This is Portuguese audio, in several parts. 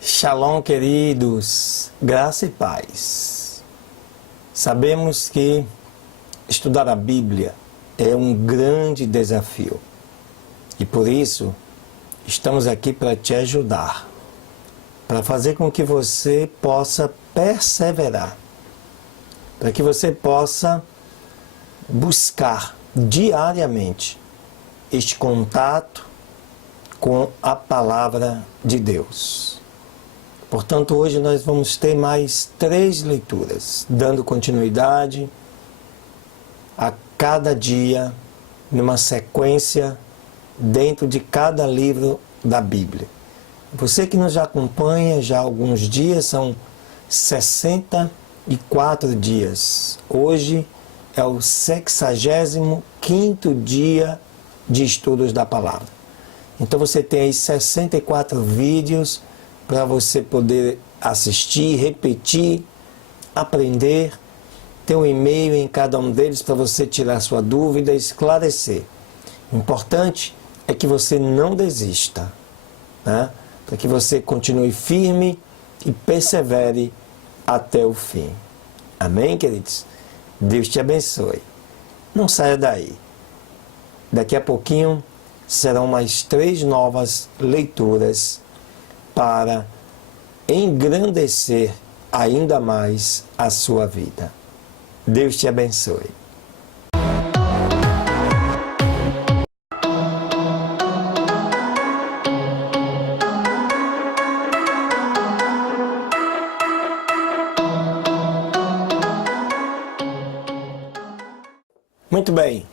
Shalom, queridos, graça e paz. Sabemos que estudar a Bíblia é um grande desafio e por isso estamos aqui para te ajudar, para fazer com que você possa perseverar, para que você possa buscar diariamente este contato com a Palavra de Deus. Portanto, hoje nós vamos ter mais 3 leituras, dando continuidade a cada dia, numa sequência, dentro de cada livro da Bíblia. Você que nos acompanha já há alguns dias, são 64 dias. Hoje é o 65º dia de estudos da Palavra. Então você tem aí 64 vídeos para você poder assistir, repetir, aprender. Tem um e-mail em cada um deles para você tirar sua dúvida e esclarecer. O importante é que você não desista, né? Para que você continue firme e persevere até o fim. Amém, queridos? Deus te abençoe. Não saia daí. Daqui a pouquinho serão mais 3 novas leituras para engrandecer ainda mais a sua vida. Deus te abençoe. Muito bem.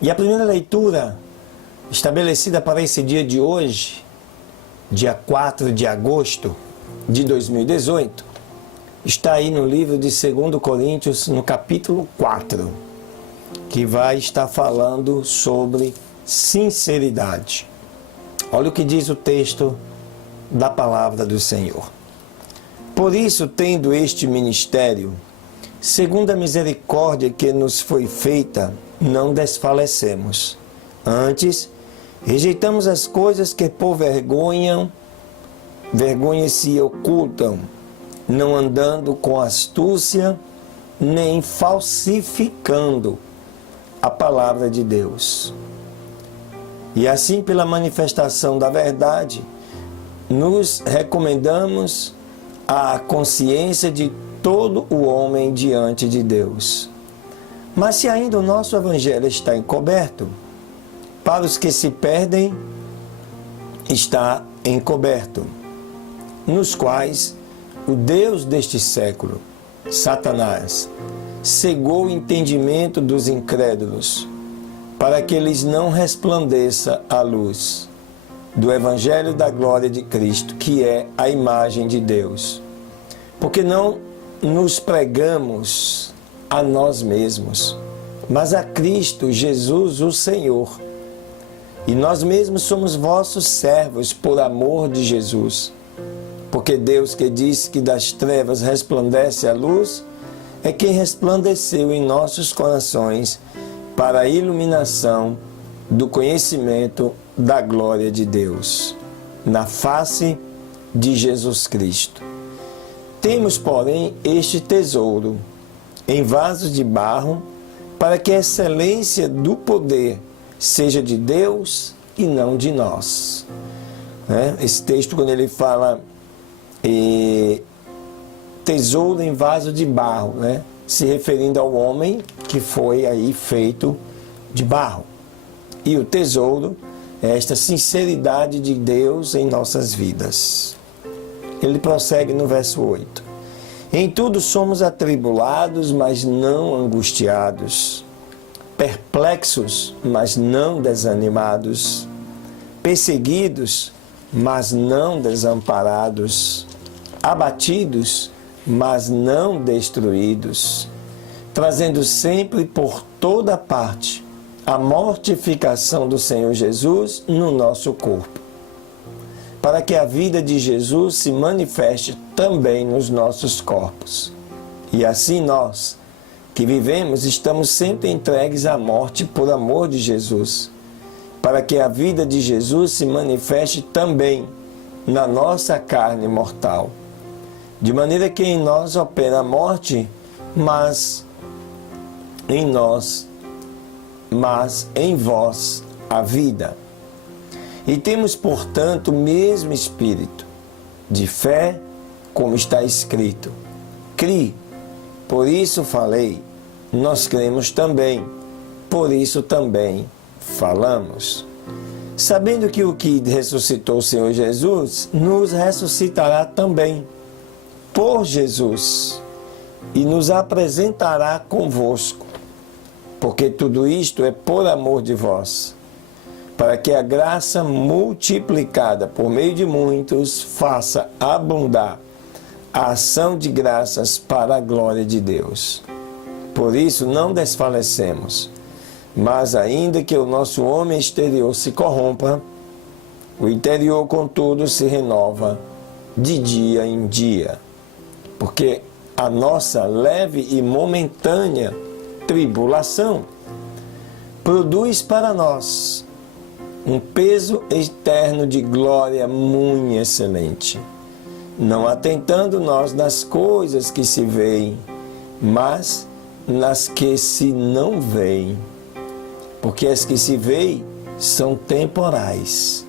E a primeira leitura estabelecida para esse dia de hoje, dia 4 de agosto de 2018, está aí no livro de 2 Coríntios, no capítulo 4, que vai estar falando sobre sinceridade. Olha o que diz o texto da palavra do Senhor. Por isso, tendo este ministério, segundo a misericórdia que nos foi feita, não desfalecemos. Antes, rejeitamos as coisas que por vergonha se ocultam, não andando com astúcia, nem falsificando a palavra de Deus. E assim, pela manifestação da verdade, nos recomendamos à consciência de todo o homem diante de Deus. Mas se ainda o nosso evangelho está encoberto, para os que se perdem, está encoberto, nos quais o Deus deste século, Satanás, cegou o entendimento dos incrédulos, para que lhes não resplandeça a luz do Evangelho da glória de Cristo, que é a imagem de Deus. Porque não nos pregamos a nós mesmos, mas a Cristo Jesus, o Senhor. E nós mesmos somos vossos servos por amor de Jesus. Porque Deus, que diz que das trevas resplandece a luz, é quem resplandeceu em nossos corações para a iluminação do conhecimento da glória de Deus, na face de Jesus Cristo. Temos, porém, este tesouro em vasos de barro, para que a excelência do poder seja de Deus e não de nós. Esse texto, quando ele fala tesouro em vaso de barro, se referindo ao homem que foi aí feito de barro. E o tesouro é esta sinceridade de Deus em nossas vidas. Ele prossegue no verso 8. Em tudo somos atribulados, mas não angustiados, perplexos, mas não desanimados, perseguidos, mas não desamparados, abatidos, mas não destruídos, trazendo sempre por toda parte a mortificação do Senhor Jesus no nosso corpo, para que a vida de Jesus se manifeste também nos nossos corpos. E assim nós, que vivemos, estamos sempre entregues à morte por amor de Jesus, para que a vida de Jesus se manifeste também na nossa carne mortal, de maneira que em nós opera a morte, mas em vós a vida. E temos, portanto, o mesmo espírito de fé, como está escrito: cri, por isso falei. Nós cremos também, por isso também falamos. Sabendo que o que ressuscitou o Senhor Jesus nos ressuscitará também por Jesus e nos apresentará convosco, porque tudo isto é por amor de vós, para que a graça multiplicada por meio de muitos faça abundar a ação de graças para a glória de Deus. Por isso não desfalecemos, mas ainda que o nosso homem exterior se corrompa, o interior, contudo, se renova de dia em dia, porque a nossa leve e momentânea tribulação produz para nós um peso eterno de glória muito excelente, não atentando nós nas coisas que se veem, mas nas que se não veem, porque as que se veem são temporais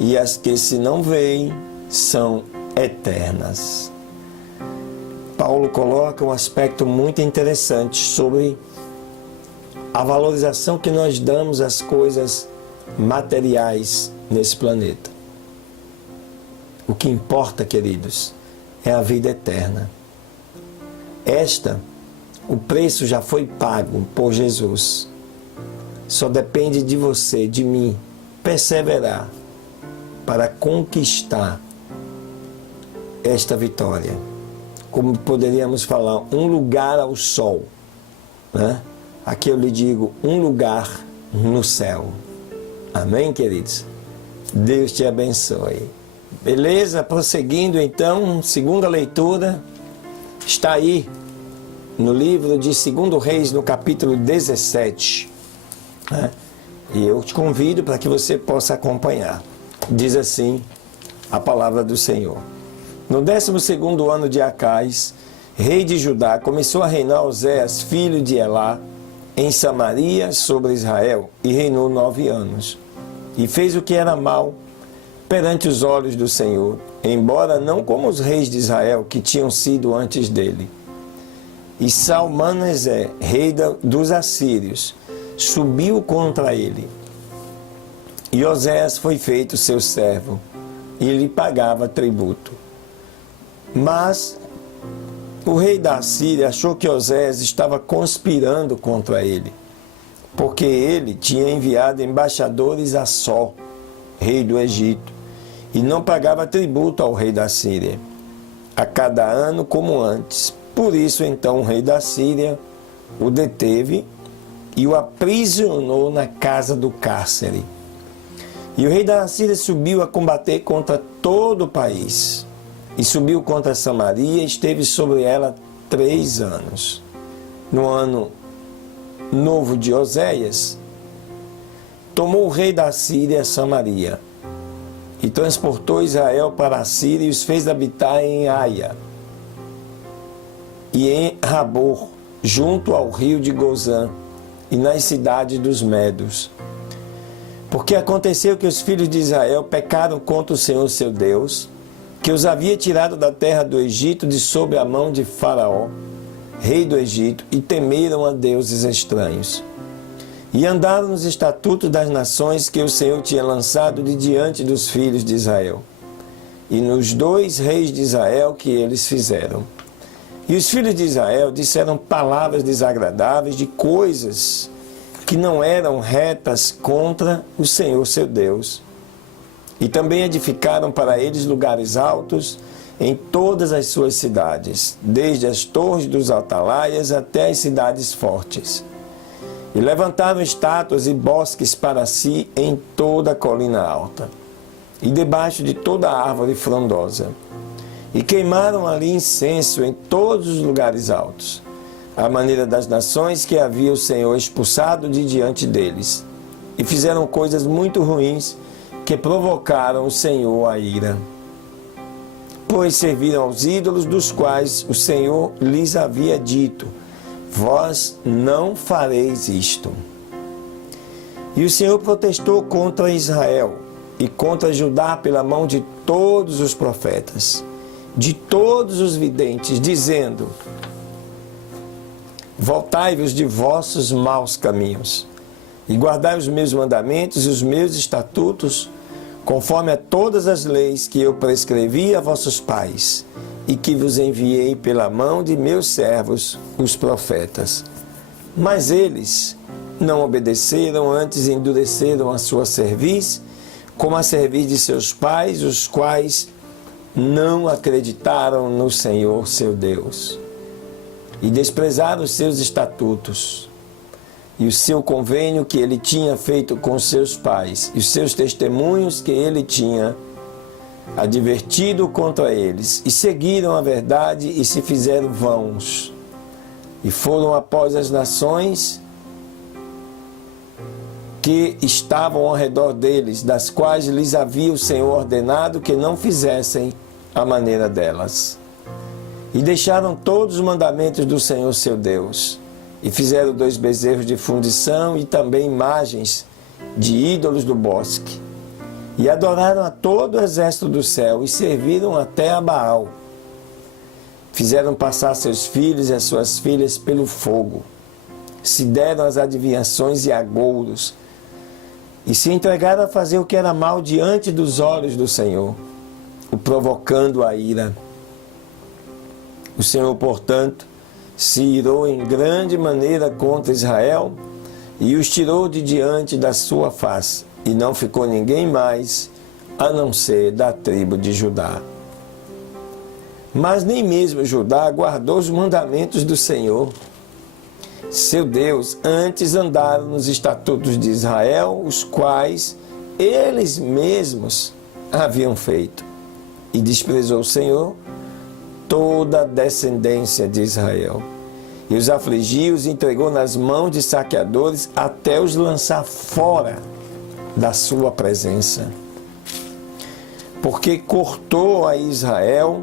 e as que se não veem são eternas. Paulo coloca um aspecto muito interessante sobre a valorização que nós damos às coisas materiais nesse planeta. O que importa, queridos, é a vida eterna. O preço já foi pago por Jesus. Só depende de você, de mim, perseverar para conquistar esta vitória. Como poderíamos falar, um lugar ao sol, né? Aqui eu lhe digo, um lugar no céu. Amém, queridos? Deus te abençoe. Beleza? Prosseguindo então, segunda leitura, está aí no livro de 2 Reis, no capítulo 17. Né? E eu te convido para que você possa acompanhar. Diz assim a palavra do Senhor. No 12º ano de Acais, rei de Judá, começou a reinar Oséias, filho de Elá, em Samaria sobre Israel, e reinou 9 anos. E fez o que era mal perante os olhos do Senhor, embora não como os reis de Israel que tinham sido antes dele. E Salmaneser, rei dos assírios, subiu contra ele. E Oséias foi feito seu servo, e lhe pagava tributo. Mas o rei da Assíria achou que Oséias estava conspirando contra ele, porque ele tinha enviado embaixadores a Só, rei do Egito, e não pagava tributo ao rei da Síria, a cada ano como antes. Por isso, então, o rei da Síria o deteve e o aprisionou na casa do cárcere. E o rei da Síria subiu a combater contra todo o país, e subiu contra Samaria e esteve sobre ela 3 anos. No ano novo de Oséias, tomou o rei da Síria Samaria, e transportou Israel para a Síria e os fez habitar em Aia e em Rabor, junto ao rio de Gozã, e nas cidades dos Medos. Porque aconteceu que os filhos de Israel pecaram contra o Senhor seu Deus, que os havia tirado da terra do Egito de sob a mão de Faraó, rei do Egito, e temeram a deuses estranhos. E andaram nos estatutos das nações que o Senhor tinha lançado de diante dos filhos de Israel, e nos 2 reis de Israel que eles fizeram. E os filhos de Israel disseram palavras desagradáveis de coisas que não eram retas contra o Senhor seu Deus. E também edificaram para eles lugares altos em todas as suas cidades, desde as torres dos atalaias até as cidades fortes. E levantaram estátuas e bosques para si em toda a colina alta, e debaixo de toda a árvore frondosa. E queimaram ali incenso em todos os lugares altos, à maneira das nações que havia o Senhor expulsado de diante deles. E fizeram coisas muito ruins que provocaram o Senhor a ira. Pois serviram aos ídolos dos quais o Senhor lhes havia dito: vós não fareis isto. E o Senhor protestou contra Israel e contra Judá pela mão de todos os profetas, de todos os videntes, dizendo: voltai-vos de vossos maus caminhos, e guardai os meus mandamentos e os meus estatutos, conforme a todas as leis que eu prescrevi a vossos pais, e que vos enviei pela mão de meus servos, os profetas. Mas eles não obedeceram, antes endureceram a sua cerviz, como a cerviz de seus pais, os quais não acreditaram no Senhor seu Deus, e desprezaram os seus estatutos, e o seu convênio que ele tinha feito com seus pais, e os seus testemunhos que ele tinha advertido contra eles, e seguiram a verdade e se fizeram vãos, e foram após as nações que estavam ao redor deles, das quais lhes havia o Senhor ordenado que não fizessem a maneira delas. E deixaram todos os mandamentos do Senhor seu Deus, e fizeram 2 bezerros de fundição e também imagens de ídolos do bosque. E adoraram a todo o exército do céu, e serviram até a Baal. Fizeram passar seus filhos e as suas filhas pelo fogo, se deram às adivinhações e agouros, e se entregaram a fazer o que era mal diante dos olhos do Senhor, o provocando a ira. O Senhor, portanto, se irou em grande maneira contra Israel e os tirou de diante da sua face, e não ficou ninguém mais, a não ser da tribo de Judá. Mas nem mesmo Judá guardou os mandamentos do Senhor, seu Deus, antes andaram nos estatutos de Israel, os quais eles mesmos haviam feito. E desprezou o Senhor toda a descendência de Israel, e os afligiu, os entregou nas mãos de saqueadores, até os lançar fora da sua presença. Porque cortou a Israel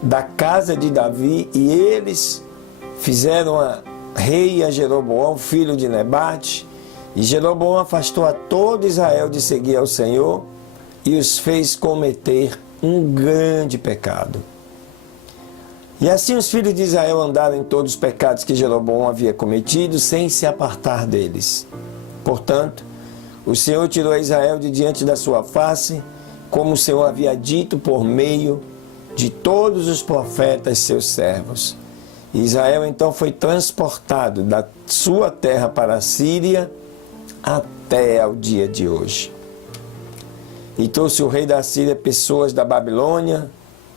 da casa de Davi, e eles fizeram rei a Jeroboão, filho de Nebate, e Jeroboão afastou a todo Israel de seguir ao Senhor, e os fez cometer um grande pecado. E assim os filhos de Israel andaram em todos os pecados que Jeroboão havia cometido, sem se apartar deles. Portanto, o Senhor tirou a Israel de diante da sua face, como o Senhor havia dito por meio de todos os profetas seus servos. E Israel então foi transportado da sua terra para a Síria até ao dia de hoje. E trouxe o rei da Síria pessoas da Babilônia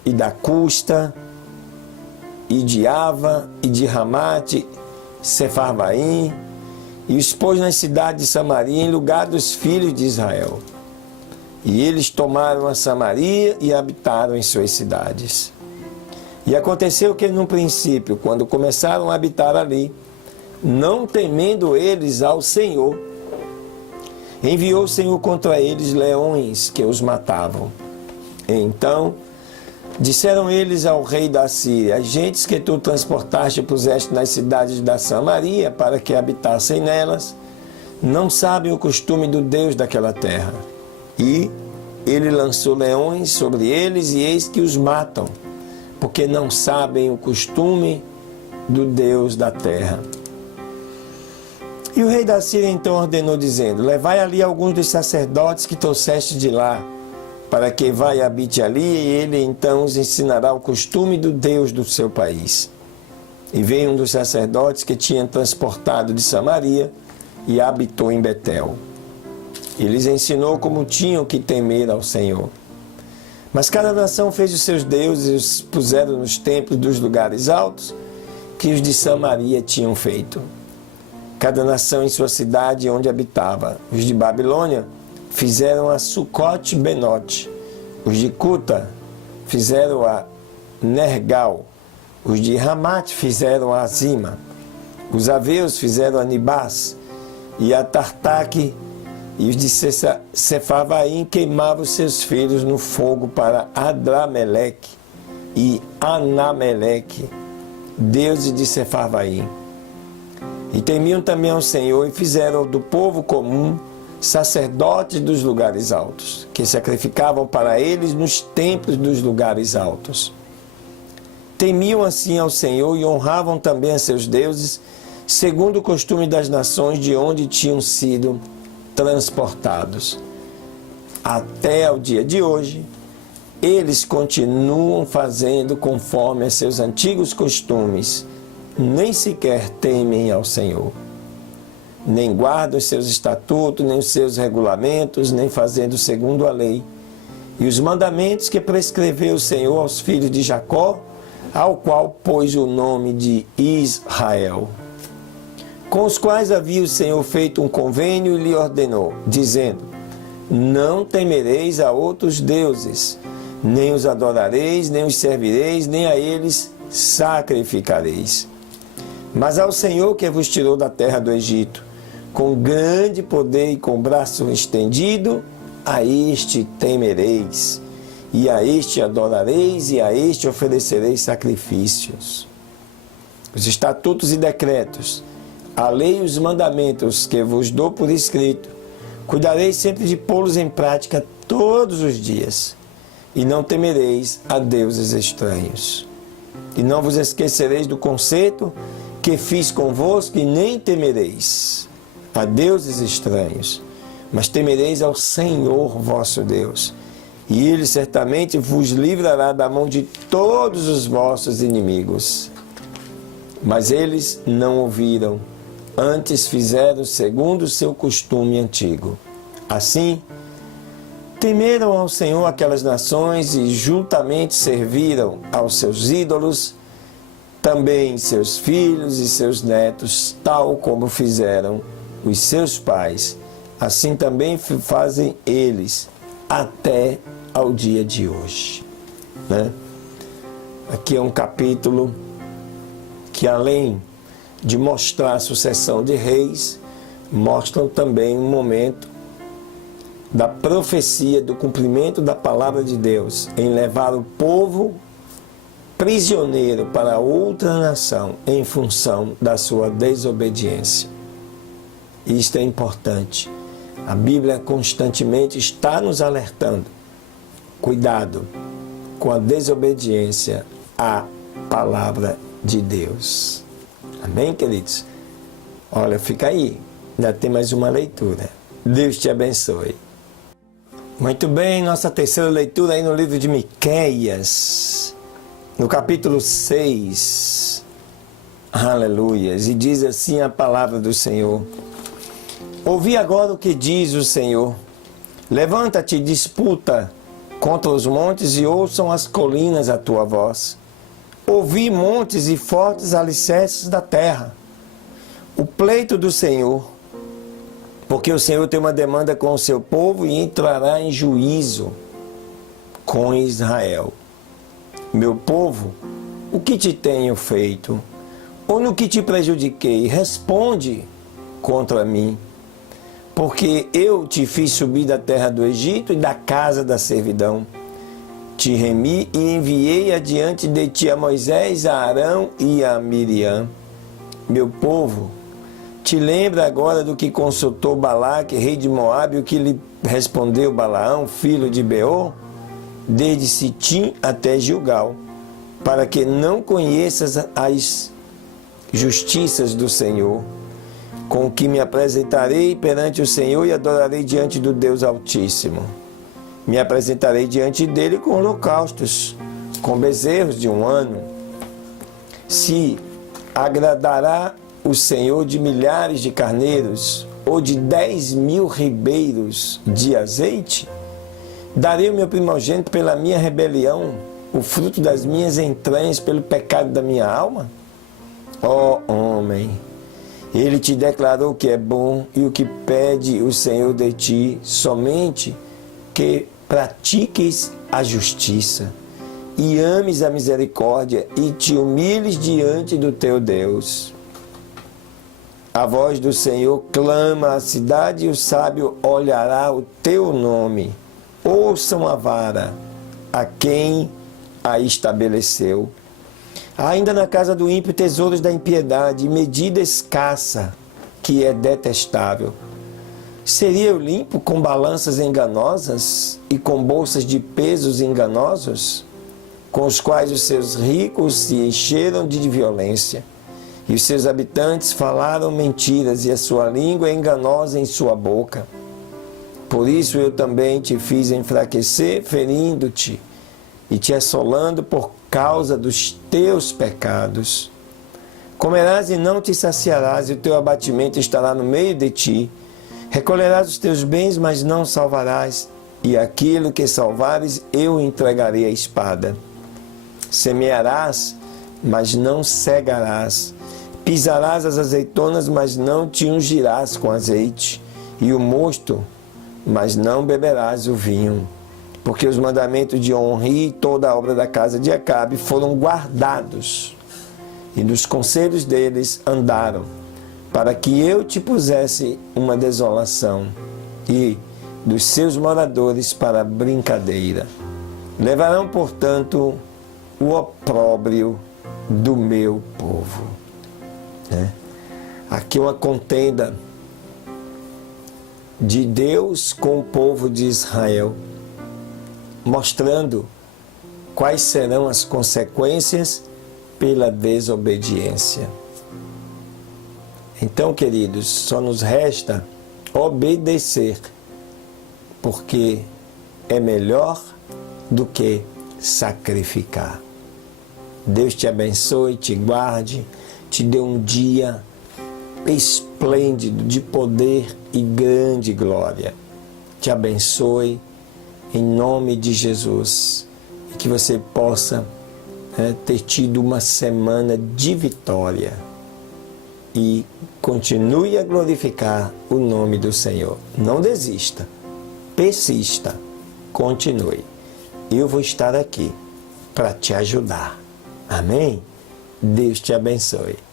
e da Custa, e de Ava, e de Ramate, Sefarvaim, e os pôs nas cidades de Samaria em lugar dos filhos de Israel. E eles tomaram a Samaria e habitaram em suas cidades. E aconteceu que no princípio, quando começaram a habitar ali, não temendo eles ao Senhor, enviou o Senhor contra eles leões que os matavam. Então disseram eles ao rei da Síria: as gentes que tu transportaste e puseste nas cidades da Samaria para que habitassem nelas, não sabem o costume do Deus daquela terra. E ele lançou leões sobre eles, e eis que os matam, porque não sabem o costume do Deus da terra. E o rei da Síria então ordenou, dizendo: levai ali alguns dos sacerdotes que trouxeste de lá, para que vá e habite ali, e ele então os ensinará o costume do Deus do seu país. E veio um dos sacerdotes que tinha transportado de Samaria e habitou em Betel. E lhes ensinou como tinham que temer ao Senhor. Mas cada nação fez os seus deuses e os puseram nos templos dos lugares altos que os de Samaria tinham feito. Cada nação em sua cidade onde habitava. Os de Babilônia fizeram a Sucote-Benote. Os de Cuta fizeram a Nergal. Os de Ramate fizeram a Zima. Os aveus fizeram a Nibás e a Tartaque E os de Sefarvaim queimavam seus filhos no fogo para Adrameleque e Anameleque, deuses de Sefarvaim. E temiam também ao Senhor e fizeram do povo comum sacerdotes dos lugares altos, que sacrificavam para eles nos templos dos lugares altos. Temiam assim ao Senhor e honravam também a seus deuses, segundo o costume das nações de onde tinham sido transportados. Até ao dia de hoje, eles continuam fazendo conforme a seus antigos costumes, nem sequer temem ao Senhor, nem guardam os seus estatutos, nem os seus regulamentos, nem fazendo segundo a lei e os mandamentos que prescreveu o Senhor aos filhos de Jacó, ao qual pôs o nome de Israel, com os quais havia o Senhor feito um convênio e lhe ordenou, dizendo: não temereis a outros deuses, nem os adorareis, nem os servireis, nem a eles sacrificareis. Mas ao Senhor que vos tirou da terra do Egito, com grande poder e com braço estendido, a este temereis, e a este adorareis, e a este oferecereis sacrifícios. Os estatutos e decretos, a lei e os mandamentos que vos dou por escrito, cuidareis sempre de pô-los em prática todos os dias, e não temereis a deuses estranhos. E não vos esquecereis do concerto que fiz convosco, e nem temereis a deuses estranhos, mas temereis ao Senhor vosso Deus, e Ele certamente vos livrará da mão de todos os vossos inimigos. Mas eles não ouviram, antes fizeram segundo o seu costume antigo. Assim, temeram ao Senhor aquelas nações e juntamente serviram aos seus ídolos, também seus filhos e seus netos, tal como fizeram os seus pais. Assim também fazem eles até ao dia de hoje. Né? Aqui é um capítulo que, além de mostrar a sucessão de reis, mostram também um momento da profecia, do cumprimento da palavra de Deus, em levar o povo prisioneiro para outra nação em função da sua desobediência. Isto é importante. A Bíblia constantemente está nos alertando. Cuidado com a desobediência à palavra de Deus. Amém, queridos? Olha, fica aí. Ainda tem mais uma leitura. Deus te abençoe. Muito bem, nossa terceira leitura aí no livro de Miqueias, no capítulo 6. Aleluias. E diz assim a palavra do Senhor: ouvi agora o que diz o Senhor. Levanta-te e disputa contra os montes, e ouçam as colinas a tua voz. Ouvi montes e fortes alicerces da terra, o pleito do Senhor, porque o Senhor tem uma demanda com o seu povo e entrará em juízo com Israel. Meu povo, o que te tenho feito? Ou no que te prejudiquei? Responde contra mim. Porque eu te fiz subir da terra do Egito e da casa da servidão. Te remi e enviei adiante de ti a Moisés, a Arão e a Miriam. Meu povo, te lembra agora do que consultou Balaque, rei de Moabe, o que lhe respondeu Balaão, filho de Beor, desde Sitim até Gilgal, para que não conheças as justiças do Senhor, com que me apresentarei perante o Senhor e adorarei diante do Deus Altíssimo. Me apresentarei diante dele com holocaustos, com bezerros de 1 ano. Se agradará o Senhor de milhares de carneiros, ou de 10.000 ribeiros de azeite? Darei o meu primogênito pela minha rebelião, o fruto das minhas entranhas pelo pecado da minha alma? Ó homem, ele te declarou o que é bom e o que pede o Senhor de ti, somente que pratiques a justiça e ames a misericórdia e te humilhes diante do teu Deus. A voz do Senhor clama à cidade e o sábio olhará o teu nome. Ouçam a vara, a quem a estabeleceu. Há ainda na casa do ímpio tesouros da impiedade, medida escassa, que é detestável. Seria eu limpo com balanças enganosas e com bolsas de pesos enganosos, com os quais os seus ricos se encheram de violência, e os seus habitantes falaram mentiras, e a sua língua é enganosa em sua boca. Por isso eu também te fiz enfraquecer, ferindo-te, e te assolando por causa dos teus pecados. Comerás e não te saciarás, e o teu abatimento estará no meio de ti. Recolherás os teus bens, mas não salvarás, e aquilo que salvares eu entregarei à espada. Semearás, mas não cegarás. Pisarás as azeitonas, mas não te ungirás com azeite, e o mosto, mas não beberás o vinho. Porque os mandamentos de Onri e toda a obra da casa de Acabe foram guardados, e nos conselhos deles andaram, para que eu te pusesse uma desolação, e dos seus moradores para brincadeira. Levarão, portanto, o opróbrio do meu povo. Aqui uma contenda de Deus com o povo de Israel, mostrando quais serão as consequências pela desobediência. Então, queridos, só nos resta obedecer, porque é melhor do que sacrificar. Deus te abençoe, te guarde, te dê um dia esplêndido de poder e grande glória. Te abençoe em nome de Jesus, e que você possa ter tido uma semana de vitória e continue a glorificar o nome do Senhor. Não desista, persista, continue. Eu vou estar aqui para te ajudar. Amém? Deus te abençoe.